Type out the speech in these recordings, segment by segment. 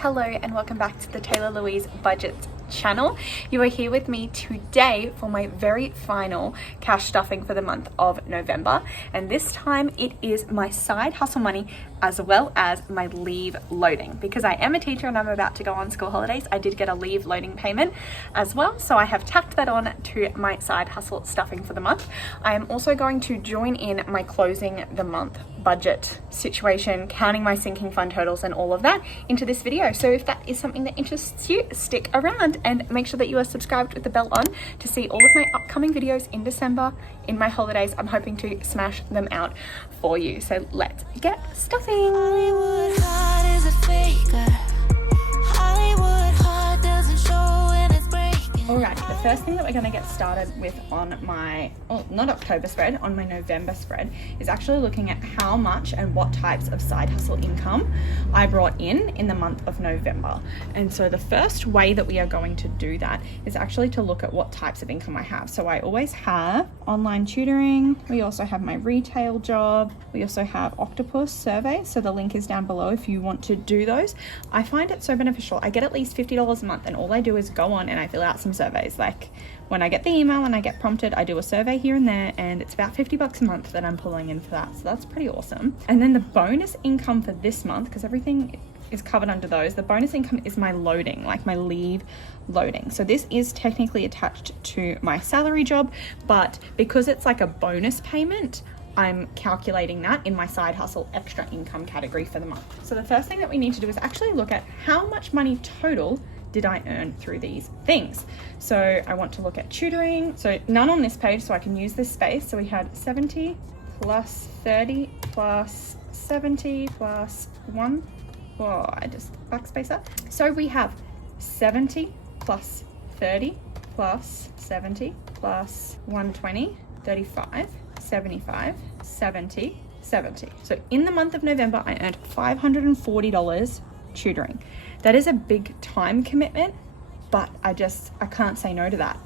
Hello and welcome back to the Taylor Louise Budget channel. You are here with me today for my very final cash stuffing for the month of November, and this time it is my side hustle money as well as my leave loading. Because I am a teacher and I'm about to go on school holidays, I did get a leave loading payment as well, so I have tacked that on to my side hustle stuffing for the month. I am also going to join in my closing the month budget situation, counting my sinking fund totals and all of that into this video. So if that is something that interests you, stick around and make sure that you are subscribed with the bell on to see all of my upcoming videos in December. In my holidays, I'm hoping to smash them out for you. So let's get stuffing. Hollywood heart is a faker. Hollywood heart doesn't show when it's breaking. Alrighty, the first thing that we're going to get started with on my, not October spread, on my November spread is actually looking at how much and what types of side hustle income I brought in the month of November. And so the first way that we are going to do that is actually to look at what types of income I have. So I always have online tutoring, we also have my retail job, we also have octopus surveys, so the link is down below if you want to do those. I find it so beneficial. I get at least $50 a month and all I do is go on and I fill out some surveys. Like when I get the email and I get prompted, I do a survey here and there, and it's about $50 a month that I'm pulling in for that. So that's pretty awesome. And then the bonus income for this month, because everything is covered under those, the bonus income is my loading, like my leave loading. So this is technically attached to my salary job, but because it's like a bonus payment, I'm calculating that in my side hustle extra income category for the month. So the first thing that we need to do is actually look at how much money total did I earn through these things. So I want to look at tutoring. So none on this page, so I can use this space. So we had 70 plus 30 plus 70 plus 1. Oh, I just backspace that. So we have 70 plus 30 plus 70 plus 120, 35, 75, 70, 70. So in the month of November, I earned $540 tutoring. That is a big time commitment, but I can't say no to that.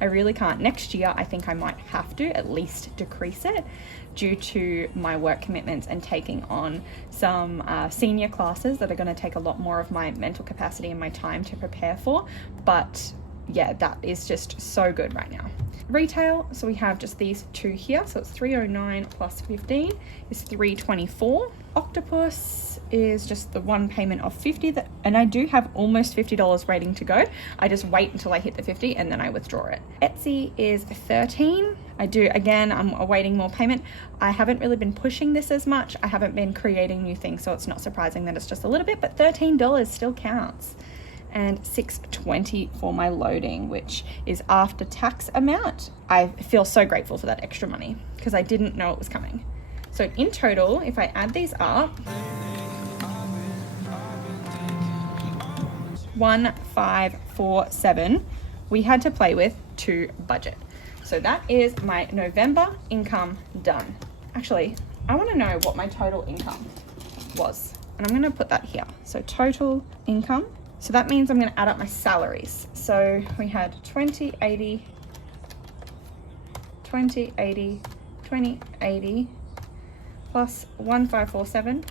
I really can't. Next year, I think I might have to at least decrease it due to my work commitments and taking on some senior classes that are going to take a lot more of my mental capacity and my time to prepare for. But yeah, that is just so good right now. Retail, so we have just these two here. So it's 309 plus 15 is 324. Octopus is just the one payment of 50 and I do have almost $50 waiting to go. I just wait until I hit the 50 and then I withdraw it. Etsy is 13. I'm awaiting more payment. I haven't really been pushing this as much. I haven't been creating new things, so it's not surprising that it's just a little bit, but $13 still counts. And $620 for my loading, which is after tax amount. I feel so grateful for that extra money because I didn't know it was coming. So in total, if I add these up, 1547, we had to play with to budget. So that is my November income done. Actually, I want to know what my total income was, and I'm going to put that here. So total income. So that means I'm going to add up my salaries. So we had 2080, 2080, 2080 plus 1547,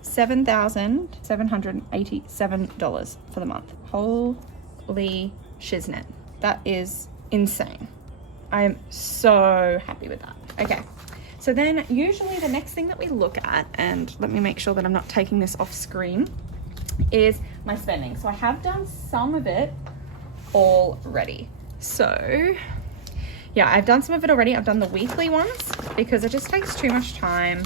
$7,787 for the month. Holy shiznit. That is insane. I am so happy with that. Okay. So then usually the next thing that we look at, and let me make sure that I'm not taking this off screen, is my spending. So I have done some of it already. So yeah, I've done some of it already. I've done the weekly ones because it just takes too much time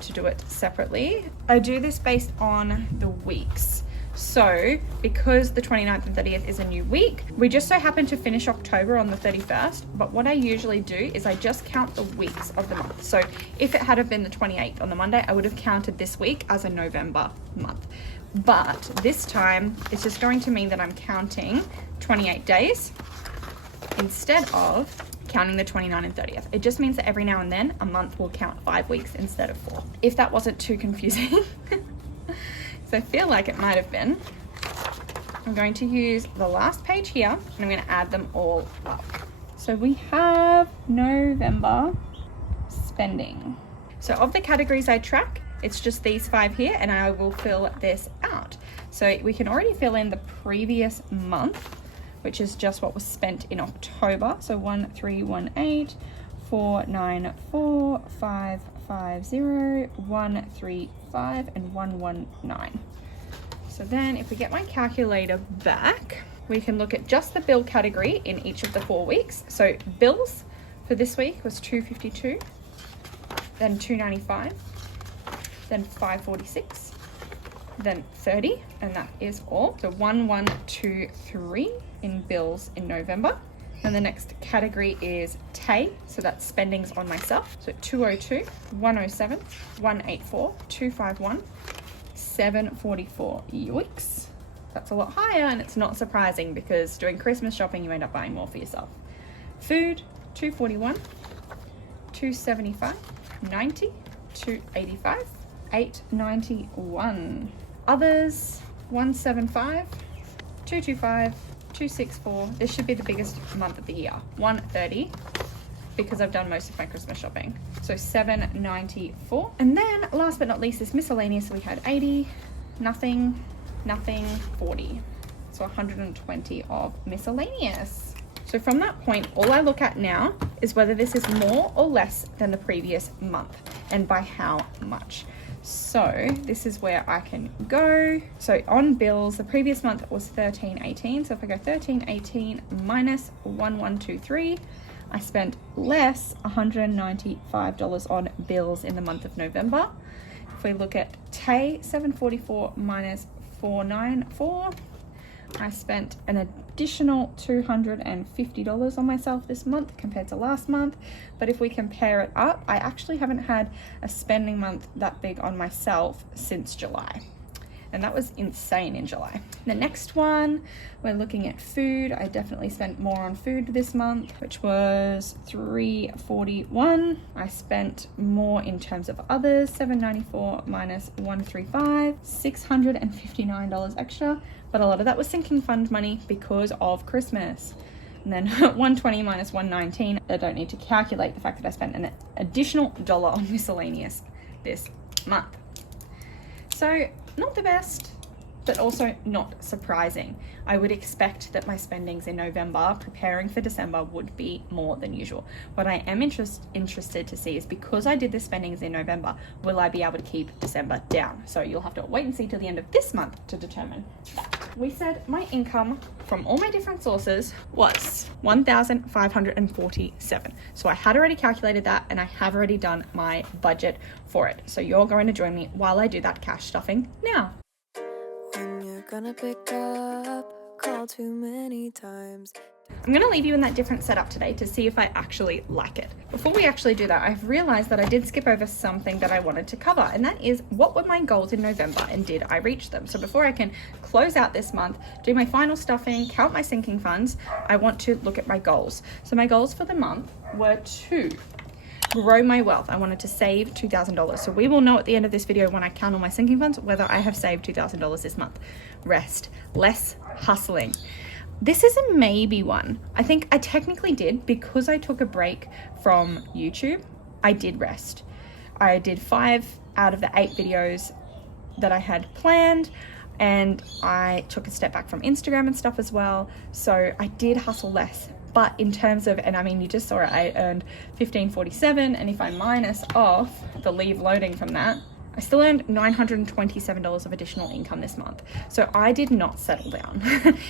to do it separately. I do this based on the weeks. So because the 29th and 30th is a new week, we just so happen to finish October on the 31st. But what I usually do is I just count the weeks of the month. So if it had been the 28th on the Monday, I would have counted this week as a November month. But this time it's just going to mean that I'm counting 28 days instead of counting the 29th and 30th. It just means that every now and then a month will count 5 weeks instead of 4. If that wasn't too confusing, so I feel like it might have been, I'm going to use the last page here and I'm going to add them all up. So we have November spending. So of the categories I track, it's just these 5 here and I will fill this out. So we can already fill in the previous month, which is just what was spent in October. So 1318, 494, 550, 135, and 119. So then if we get my calculator back, we can look at just the bill category in each of the 4 weeks. So bills for this week was 252, then 295, then 546, then 30, and that is all. So 1123 in bills in November. And the next category is TAY, so that's spendings on myself. So 202, 107, 184, 251, 744. Yoicks. That's a lot higher, and it's not surprising because doing Christmas shopping you end up buying more for yourself. Food 241, 275, 90, 285, 891. Others 175, 225, 264. This should be the biggest month of the year. 130, because I've done most of my Christmas shopping. So 794. And then last but not least is miscellaneous. So we had 80, nothing, 40. So 120 of miscellaneous. So from that point, all I look at now is whether this is more or less than the previous month, and by how much. So this is where I can go. So on bills, the previous month was 1318. So if I go 1318 minus 1123, I spent less $195 on bills in the month of November. If we look at TAY, 744 minus 494, I spent an additional $250 on myself this month compared to last month. But if we compare it up, I actually haven't had a spending month that big on myself since July. And that was insane in July. The next one, we're looking at food. I definitely spent more on food this month, which was $341. I spent more in terms of others, $794 minus $135, $659 extra. But a lot of that was sinking fund money because of Christmas. And then 120 minus 119. I don't need to calculate the fact that I spent an additional $1 on miscellaneous this month. So not the best, but also not surprising. I would expect that my spendings in November preparing for December would be more than usual. What I am interested to see is, because I did the spendings in November, will I be able to keep December down? So you'll have to wait and see till the end of this month to determine that. We said my income from all my different sources was $1,547. So I had already calculated that, and I have already done my budget for it. So you're going to join me while I do that cash stuffing now. When you're gonna pick up, call too many times. I'm going to leave you in that different setup today to see if I actually like it. Before we actually do that, I've realized that I did skip over something that I wanted to cover, and that is, what were my goals in November and did I reach them? So before I can close out this month, do my final stuffing, count my sinking funds, I want to look at my goals. So my goals for the month were to grow my wealth. I wanted to save $2,000. So we will know at the end of this video, when I count all my sinking funds, whether I have saved $2,000 this month. Rest, less hustling. This is a maybe one. I think I technically did, because I took a break from YouTube. I did rest. I did 5 out of the 8 videos that I had planned, and I took a step back from Instagram and stuff as well. So I did hustle less. But in terms of, and I mean, you just saw it, I earned $1,547, and if I minus off the leave loading from that, I still earned $927 of additional income this month. So I did not settle down.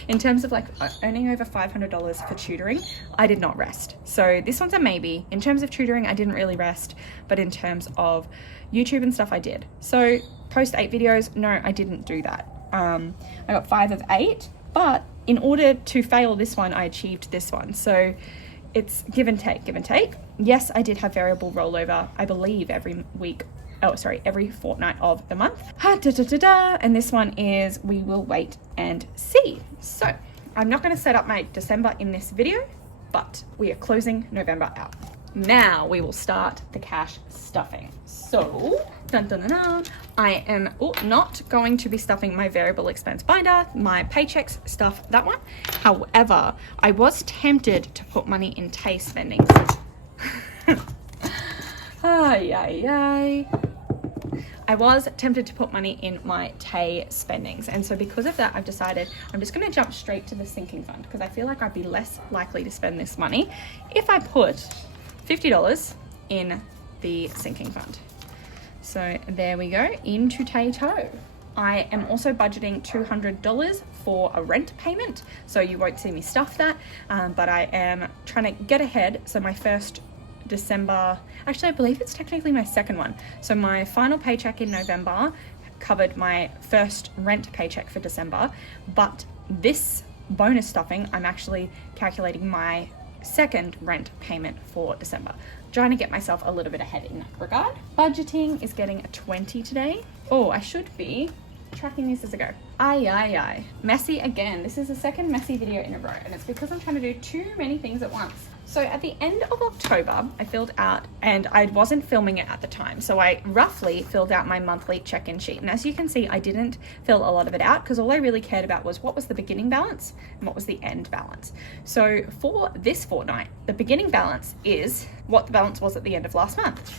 In terms of like earning over $500 for tutoring, I did not rest. So this one's a maybe. In terms of tutoring, I didn't really rest, but in terms of YouTube and stuff, I did. So post 8 videos, no, I didn't do that. I got 5 of 8, but in order to fail this one, I achieved this one. So it's give and take, give and take. Yes, I did have variable rollover, I believe every fortnight of the month. And this one is, we will wait and see. So I'm not going to set up my December in this video, but we are closing November out. Now we will start the cash stuffing. So I am not going to be stuffing my variable expense binder, my paychecks stuff, that one. However, I was tempted to put money in TAY spendings. I was tempted to put money in my Tay spendings. And so because of that, I've decided I'm just going to jump straight to the sinking fund because I feel like I'd be less likely to spend this money if I put $50 in the sinking fund. So there we go, into Tay-to. I am also budgeting $200 for a rent payment, so you won't see me stuff that, but I am trying to get ahead. So my first December, actually I believe it's technically my second one. So my final paycheck in November covered my first rent paycheck for December, but this bonus stuffing, I'm actually calculating my second rent payment for December. Trying to get myself a little bit ahead in that regard. Budgeting is getting a 20 today. Oh, I should be tracking this as I go. Aye. Messy again. This is the second messy video in a row, and it's because I'm trying to do too many things at once. So at the end of October, I filled out, and I wasn't filming it at the time, so I roughly filled out my monthly check-in sheet. And as you can see, I didn't fill a lot of it out because all I really cared about was what was the beginning balance and what was the end balance. So for this fortnight, the beginning balance is what the balance was at the end of last month.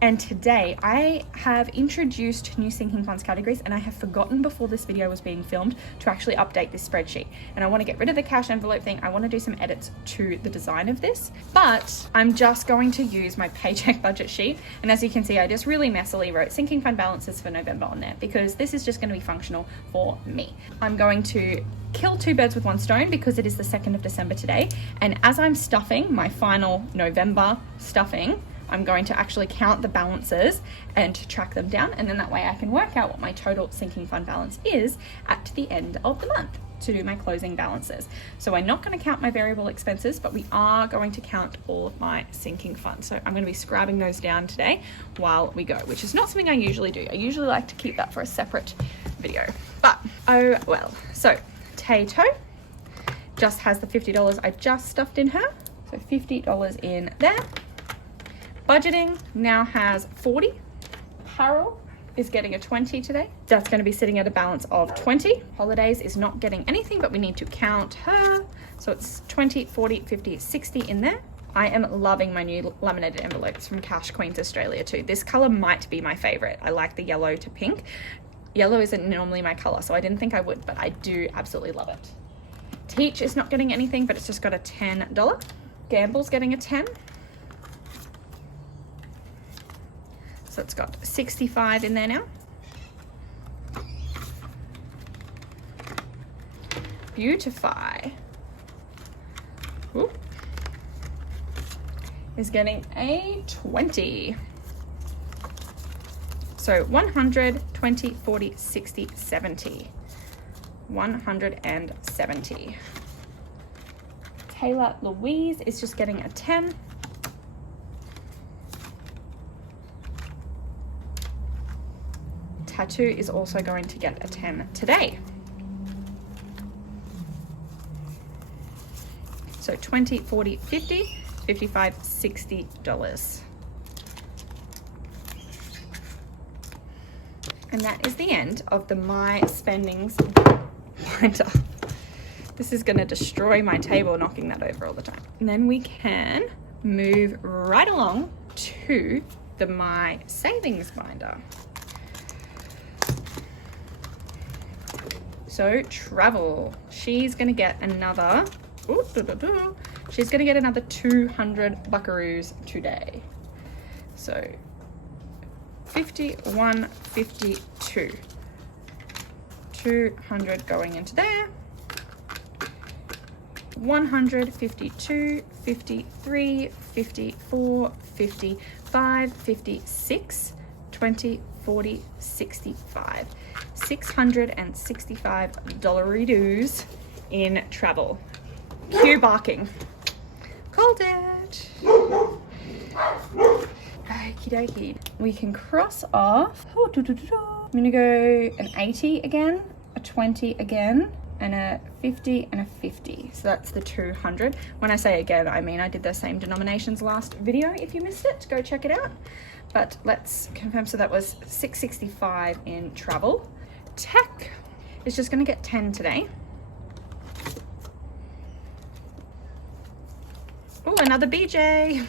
And today I have introduced new sinking funds categories, and I have forgotten before this video was being filmed to actually update this spreadsheet. And I want to get rid of the cash envelope thing. I want to do some edits to the design of this, but I'm just going to use my paycheck budget sheet. And as you can see, I just really messily wrote sinking fund balances for November on there because this is just going to be functional for me. I'm going to kill two birds with one stone because it is the 2nd of December today. And as I'm stuffing my final November stuffing, I'm going to actually count the balances and track them down, and then that way I can work out what my total sinking fund balance is at the end of the month to do my closing balances. So we're not going to count my variable expenses, but we are going to count all of my sinking funds. So I'm going to be scribing those down today while we go, which is not something I usually do. I usually like to keep that for a separate video, but oh well. So Tay-to just has the $50 I just stuffed in her, so $50 in there. Budgeting now has 40. Apparel is getting a 20 today. That's going to be sitting at a balance of 20. Holidays is not getting anything, but we need to count her. So it's 20, 40, 50, 60 in there. I am loving my new laminated envelopes from Cash Queens Australia too. This color might be my favorite. I like the yellow to pink. Yellow isn't normally my color, so I didn't think I would, but I do absolutely love it. Teach is not getting anything, but it's just got a $10. Gamble's getting a 10. So it's got 65 in there now. Beautify is getting a 20. So 100, 20, 40, 60, 70. 170. Taylor Louise is just getting a 10. Tattoo is also going to get a 10 today. So 20, 40, 50, 55, $60. And that is the end of the My Spendings binder. This is going to destroy my table, knocking that over all the time. And then we can move right along to the My Savings binder. So travel, she's going to get another, she's going to get another 200 buckaroos today. So 51, 52, 200 going into there. 100, 52, 53, 54, 55, 56, 20, 40, 65. $665 in travel. Cue barking. Called it. Okie dokie. We can cross off. I'm gonna go an 80 again, a 20 again, and a 50 and a 50. So that's the 200. When I say again, I mean I did the same denominations last video. If you missed it, go check it out. But let's confirm. So that was 665 in travel. Tech is just going to get 10 today. Oh, another BJ.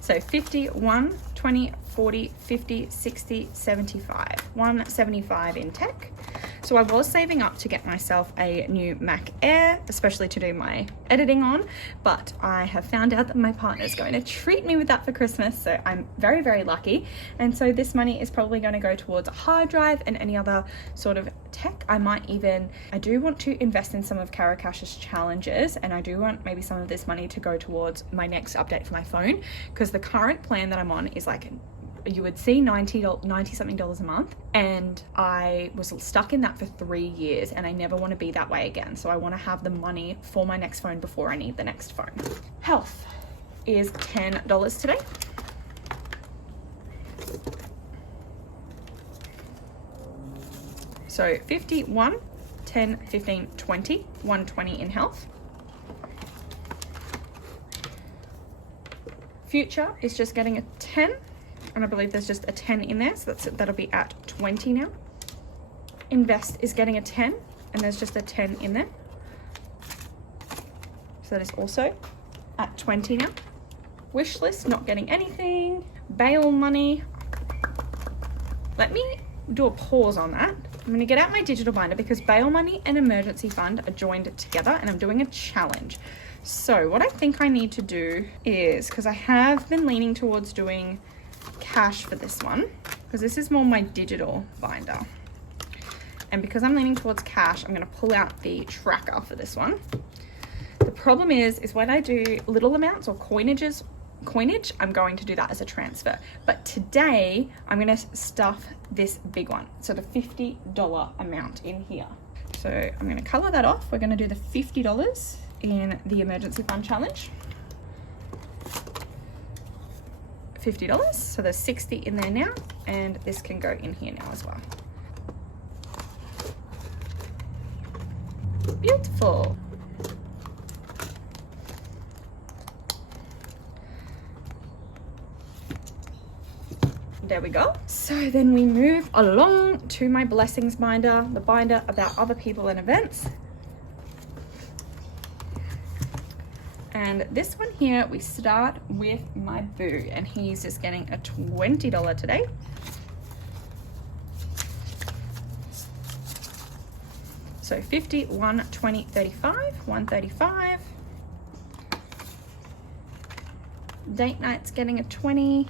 So 51, 20, 40, 50, 60, 75. 175 in tech. So I was saving up to get myself a new Mac Air, especially to do my editing on, but I have found out that my partner is going to treat me with that for Christmas, so I'm very, very lucky. And so this money is probably going to go towards a hard drive and any other sort of tech. I do want to invest in some of Kara Cash's challenges, and I do want maybe some of this money to go towards my next update for my phone, because the current plan that I'm on is like, you would see $90 something a month, and I was stuck in that for 3 years, and I never want to be that way again. So I want to have the money for my next phone before I need the next phone. Health is $10 today. So 50, 1, 10, 15, 20, 120 in health. Future is just getting a 10. And I believe there's just a 10 in there, so that'll be at 20 now. Invest is getting a 10, and there's just a 10 in there. So that is also at 20 now. Wish list, not getting anything. Bail money. Let me do a pause on that. I'm gonna get out my digital binder because bail money and emergency fund are joined together, and I'm doing a challenge. So what I think I need to do is, because I have been leaning towards doing cash for this one, because this is more my digital binder, and because I'm leaning towards cash, I'm going to pull out the tracker for this one. The problem is when I do little amounts or coinage, I'm going to do that as a transfer, but today I'm going to stuff this big one, so the $50 amount in here. So I'm going to color that off. We're going to do the $50 in the emergency fund challenge. $50, so there's 60 in there now, and this can go in here now as well. Beautiful. There we go. So then we move along to my blessings binder, the binder about other people and events. And this one here, we start with my boo, and he's just getting a $20 today. So 50, 1, 20, 35, 135. Date night's getting a 20,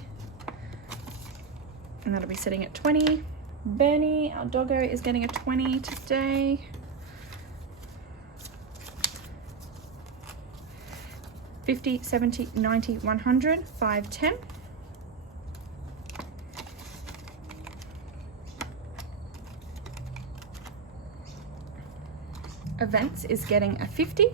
and that'll be sitting at 20. Bernie, our doggo, is getting a 20 today. 50, 70, 90, 100, 5, 10. Events is getting a 50.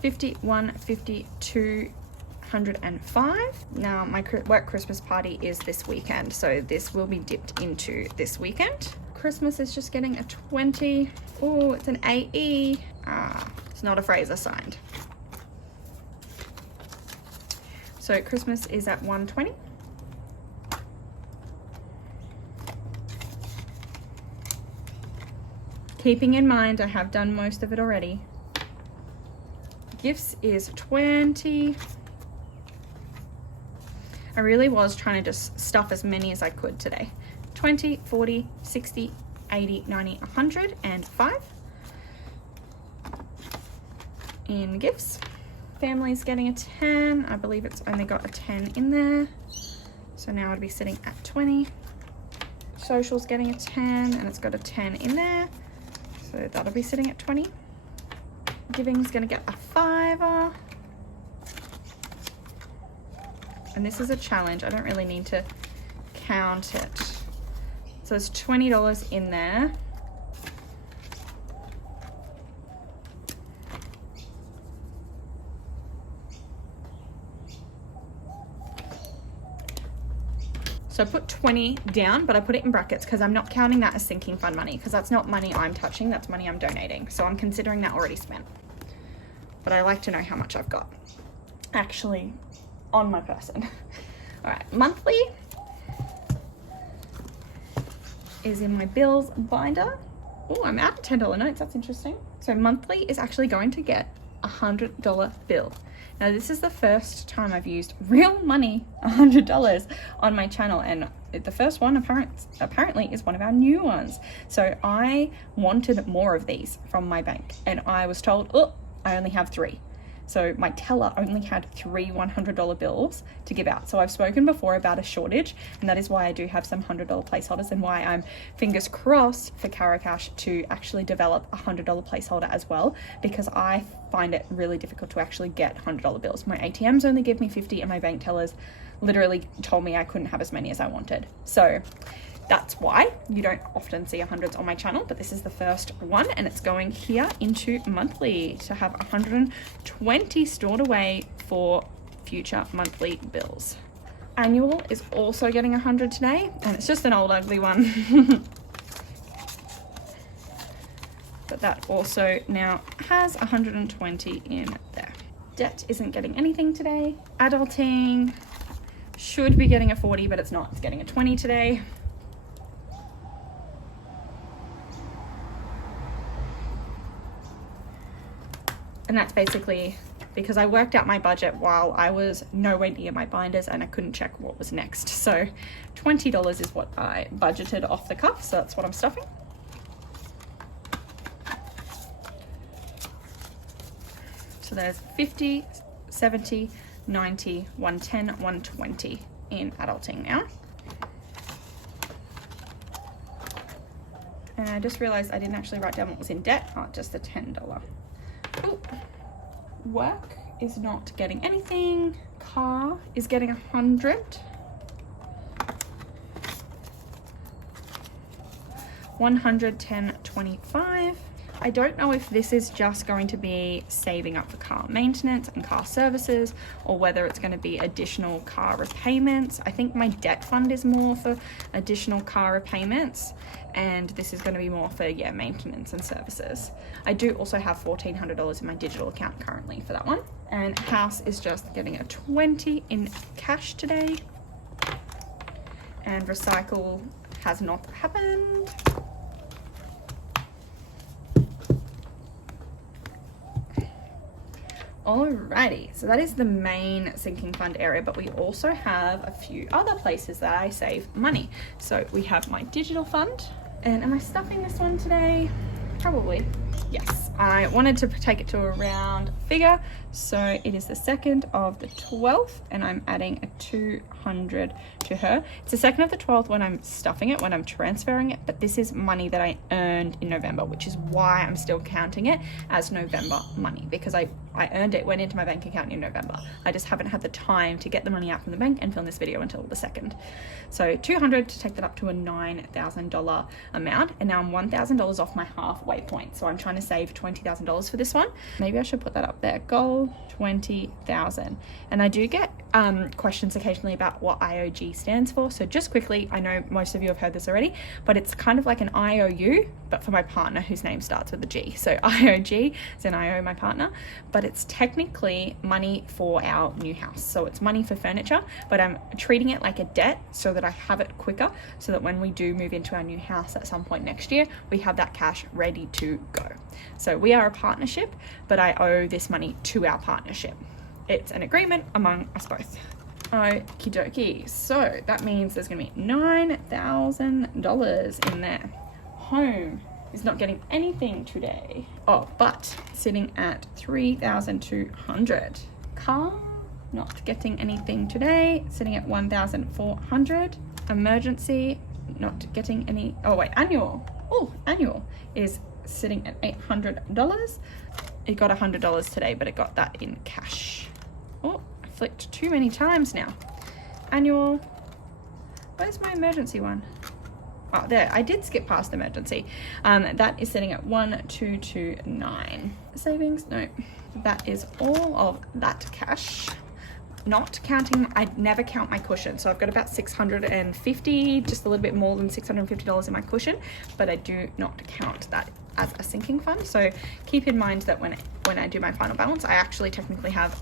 51, 50, 205. Now my work Christmas party is this weekend, so this will be dipped into this weekend. Christmas is just getting a 20. Oh, it's an AE. It's not a Fraser signed. So Christmas is at 120. Keeping in mind, I have done most of it already. Gifts is 20. I really was trying to just stuff as many as I could today. 20, 40, 60, 80, 90, 100, and 5. In gifts. Family's getting a 10. I believe it's only got a 10 in there. So now it'll be sitting at 20. Social's getting a 10, and it's got a 10 in there. So that'll be sitting at 20. Giving's gonna get a 5. And this is a challenge. I don't really need to count it. So it's $20 in there. So I put 20 down, but I put it in brackets because I'm not counting that as sinking fund money, because that's not money I'm touching, that's money I'm donating. So I'm considering that already spent. But I like to know how much I've got actually on my person. All right, monthly is in my bills binder. Oh, I'm out of $10 notes, that's interesting. So monthly is actually going to get a $100 bill. Now this is the first time I've used real money, $100 on my channel, and the first one apparently is one of our new ones. So I wanted more of these from my bank, and I was told, oh, I only have 3. So my teller only had 3 $100 bills to give out. So I've spoken before about a shortage, and that is why I do have some $100 placeholders, and why I'm fingers crossed for Cash to actually develop a $100 placeholder as well, because I find it really difficult to actually get $100 bills. My ATMs only give me 50, and my bank tellers literally told me I couldn't have as many as I wanted. So that's why you don't often see 100s on my channel, but this is the first one, and it's going here into monthly to have 120 stored away for future monthly bills. Annual is also getting 100 today, and it's just an old ugly one. But that also now has 120 in there. Debt isn't getting anything today. Adulting should be getting a 40, but it's not. It's getting a 20 today. And that's basically because I worked out my budget while I was nowhere near my binders, and I couldn't check what was next. So $20 is what I budgeted off the cuff, so that's what I'm stuffing. So there's 50, 70, 90, 110, 120 in adulting now. And I just realized I didn't actually write down what was in debt. Oh, just the $10. Ooh. Work is not getting anything. Car is getting 100. 110, 25. I don't know if this is just going to be saving up for car maintenance and car services, or whether it's going to be additional car repayments. I think my debt fund is more for additional car repayments, and this is going to be more for, yeah, maintenance and services. I do also have $1,400 in my digital account currently for that one. And house is just getting a 20 in cash today. And recycle has not happened. Alrighty, so that is the main sinking fund area, but we also have a few other places that I save money. So we have my digital fund, and am I stuffing this one today? Probably, yes. I wanted to take it to a round figure, so it is the 2nd of the 12th, and I'm adding a 200 to her. It's the 2nd of the 12th when I'm stuffing it, when I'm transferring it, but this is money that I earned in November, which is why I'm still counting it as November money, because I earned it, went into my bank account in November. I just haven't had the time to get the money out from the bank and film this video until the 2nd. So 200 to take that up to a $9,000 amount, and now I'm $1,000 off my halfway point. So I'm trying to save $20,000 for this one. Maybe I should put that up there. Goal 20,000. And I do get questions occasionally about what IOG stands for. So just quickly, I know most of you have heard this already, but it's kind of like an IOU, but for my partner whose name starts with a G. So IOG is an I owe my partner, but it's technically money for our new house. So it's money for furniture, but I'm treating it like a debt so that I have it quicker, so that when we do move into our new house at some point next year, we have that cash ready to go. So we are a partnership, but I owe this money to our partnership. It's an agreement among us both. Okie dokie. So that means there's gonna be $9,000 in there. Home is not getting anything today. Oh, but sitting at 3,200. Car, not getting anything today, sitting at 1,400. Emergency, not getting any. Oh wait, annual. Oh, annual is sitting at $800. It got $100 today, but it got that in cash. Oh, I flicked too many times now. Annual. Where's my emergency one? Oh, there, I did skip past emergency. That is sitting at 1,229. Savings, no. That is all of that cash. Not counting, I never count my cushion. So I've got about 650, just a little bit more than $650 in my cushion, but I do not count that as a sinking fund. So keep in mind that when I do my final balance, I actually technically have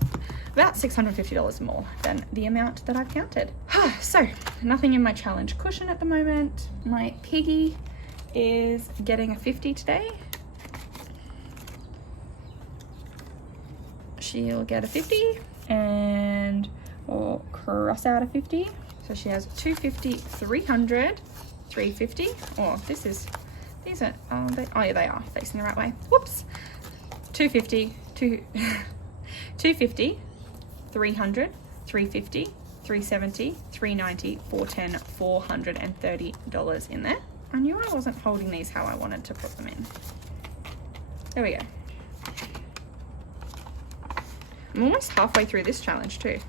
about $650 more than the amount that I've counted. So nothing in my challenge cushion at the moment. My piggy is getting a 50 today. She'll get a 50. and we'll cross out a 50. So she has 250, 300, 350. Oh, these are, oh yeah, they are facing the right way. Whoops. 250, 250, 300, 350, 370, 390, 410, $430 in there. I knew I wasn't holding these how I wanted to put them in. There we go. I'm almost halfway through this challenge too.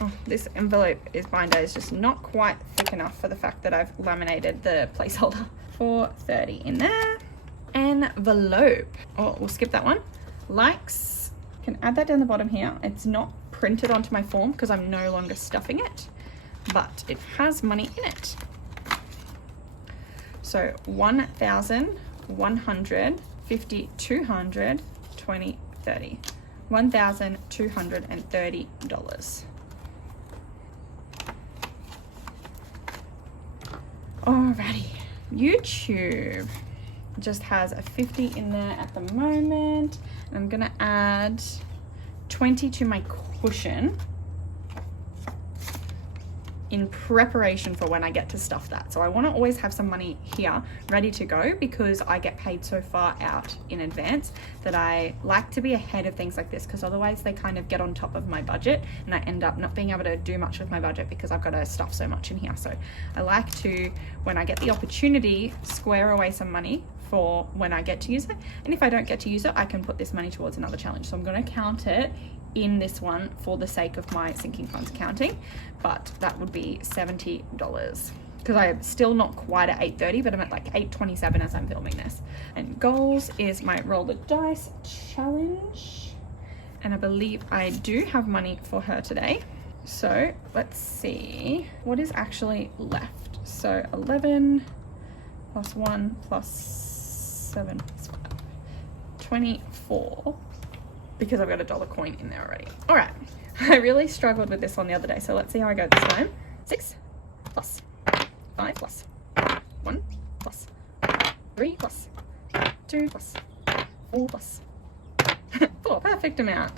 Oh, this envelope binder is just not quite thick enough for the fact that I've laminated the placeholder. 430 in there. Envelope. Oh, we'll skip that one. Likes. Can add that down the bottom here. It's not printed onto my form because I'm no longer stuffing it, but it has money in it. So 1,000, 100, 50, 200, 20, 30. $1,230. Alrighty, YouTube just has a 50 in there at the moment. And I'm gonna add 20 to my cushion in preparation for when I get to stuff that. So I want to always have some money here ready to go because I get paid so far out in advance that I like to be ahead of things like this, because otherwise they kind of get on top of my budget and I end up not being able to do much with my budget because I've got to stuff so much in here. So I like to, when I get the opportunity, square away some money for when I get to use it. And if I don't get to use it, I can put this money towards another challenge. So I'm going to count it in this one for the sake of my sinking funds accounting, but that would be $70 because I'm still not quite at 830, but I'm at like 827 as I'm filming this. And goals is my roll the dice challenge, and I believe I do have money for her today. So let's see what is actually left. So 11 plus 1 plus 7 plus 5, 24. Because I've got a dollar coin in there already. All right, I really struggled with this one the other day, so let's see how I go this time. 6 plus 5 plus 1 plus 3 plus 2 plus 4 plus 4, perfect amount.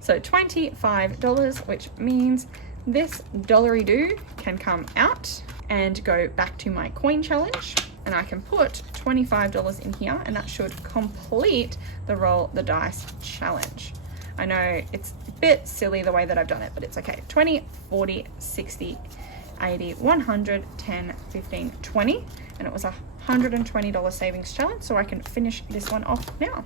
So $25, which means this dollary-do can come out and go back to my coin challenge, and I can put $25 in here, and that should complete the roll the dice challenge. I know it's a bit silly the way that I've done it, but it's okay. 20, 40, 60, 80, 100, 10, 15, 20, and it was a $120 savings challenge, so I can finish this one off now.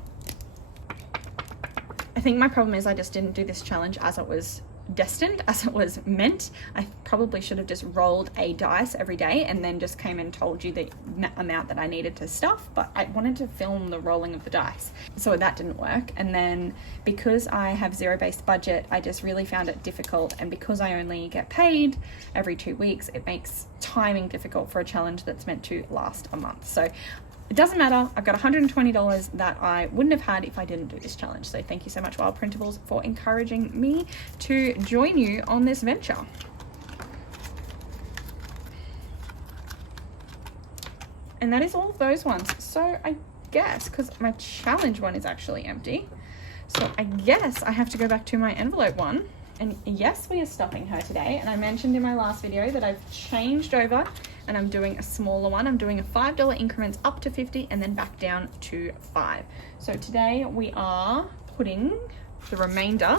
I think my problem is I just didn't do this challenge as it was destined, as it was meant. I probably should have just rolled a dice every day and then just came and told you the amount that I needed to stuff, but I wanted to film the rolling of the dice, so that didn't work. And then because I have zero-based budget, I just really found it difficult, and because I only get paid every 2 weeks, it makes timing difficult for a challenge that's meant to last a month. So it doesn't matter. I've got $120 that I wouldn't have had if I didn't do this challenge. So thank you so much, Wild Printables, for encouraging me to join you on this venture. And that is all of those ones. So I guess, because my challenge one is actually empty, so I guess I have to go back to my envelope one. And yes, we are stuffing her today. And I mentioned in my last video that I've changed over and I'm doing a smaller one. I'm doing a $5 increments up to 50 and then back down to 5. So today we are putting the remainder,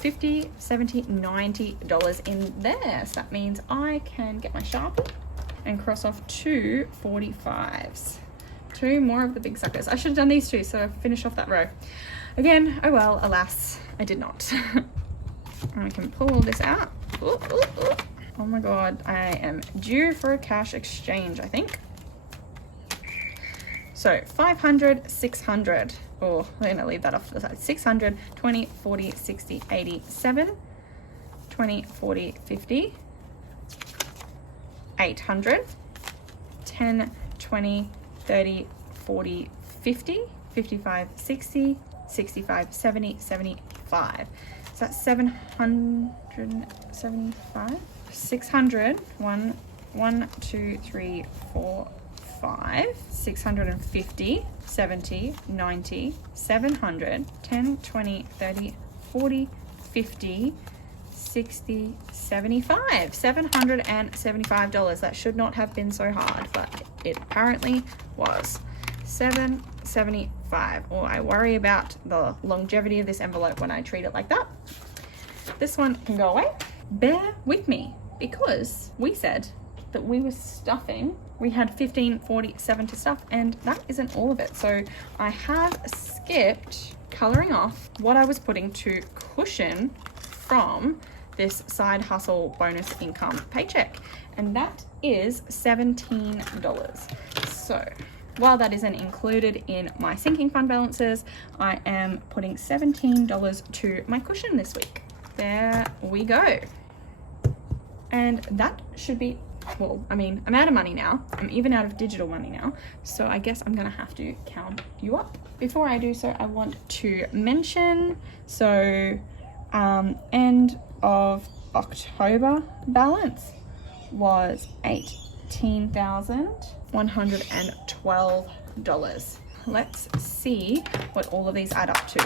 $50, $70, $90 in there. So that means I can get my Sharpie and cross off 2 45s. 2 more of the big suckers. I should have done these 2 so I finish off that row. Again, oh well, alas, I did not. I can pull this out. Ooh, ooh, ooh. Oh my god, I am due for a cash exchange, I think. So 500, 600. Oh, I'm gonna leave that off to the side. 600, 20, 40, 60, 80, 7, 20, 40, 50, 800, 10, 20, 30, 40, 50, 55, 60, 65, 70, 75. Is that 775? 600, 1, 2, 3, 4, 5, 650, 70, 90, 700, 10, 20, 30, 40, 50, 60, 75, $775. That should not have been so hard, but it apparently was. $775. Oh, I worry about the longevity of this envelope when I treat it like that. This one can go away. Bear with me, because we said that we were stuffing. We had 1547 to stuff, and that isn't all of it. So I have skipped coloring off what I was putting to cushion from this side hustle bonus income paycheck, and that is $17. So while that isn't included in my sinking fund balances, I am putting $17 to my cushion this week. There we go. And that should be, well, I mean, I'm out of money now. I'm even out of digital money now. So I guess I'm gonna have to count you up. Before I do so, I want to mention, so end of October balance was $18,112. Let's see what all of these add up to.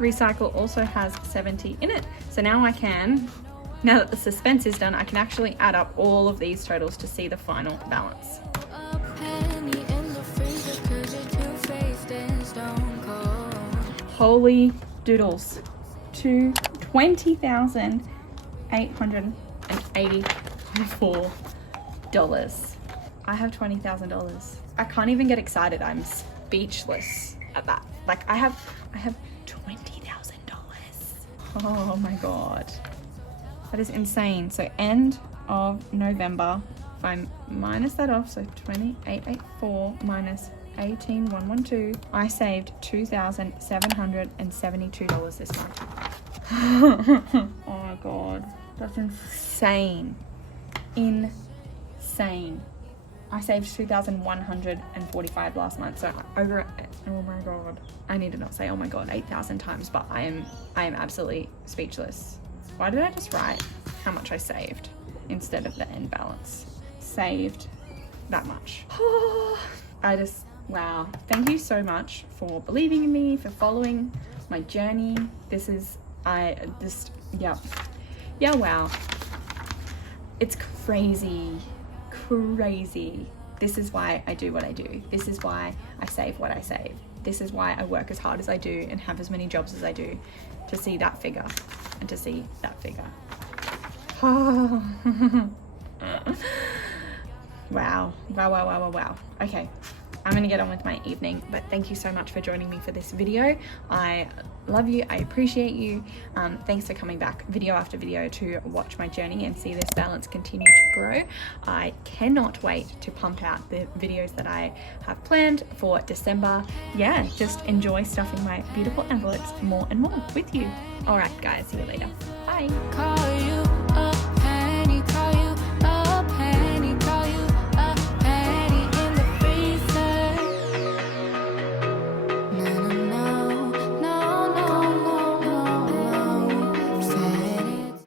Recycle also has 70 in it. So now I can, now that the suspense is done, I can actually add up all of these totals to see the final balance. Holy doodles, to $20,884. I have $20,000. I can't even get excited. I'm speechless at that. Like I have $20,000. Oh my God. That is insane. So end of November, if I minus that off, so 2884 minus 18112, I saved $2,772 this month. Oh my God. That's insane. Insane. I saved $2,145 last month, so over, oh my God. I need to not say oh my God 8,000 times, but I am absolutely speechless. Why did I just write how much I saved instead of the end balance? Saved that much. Wow. Thank you so much for believing in me, for following my journey. This is, yeah, wow. It's crazy. This is why I do what I do. This is why I save what I save. This is why I work as hard as I do and have as many jobs as I do, to see that figure and to see that figure. Wow. Okay, I'm gonna get on with my evening, but thank you so much for joining me for this video. I love you, I appreciate you. Thanks for coming back video after video to watch my journey and see this balance continue to grow. I cannot wait to pump out the videos that I have planned for December. Yeah, just enjoy stuffing my beautiful envelopes more and more with you. All right, guys, see you later. Bye.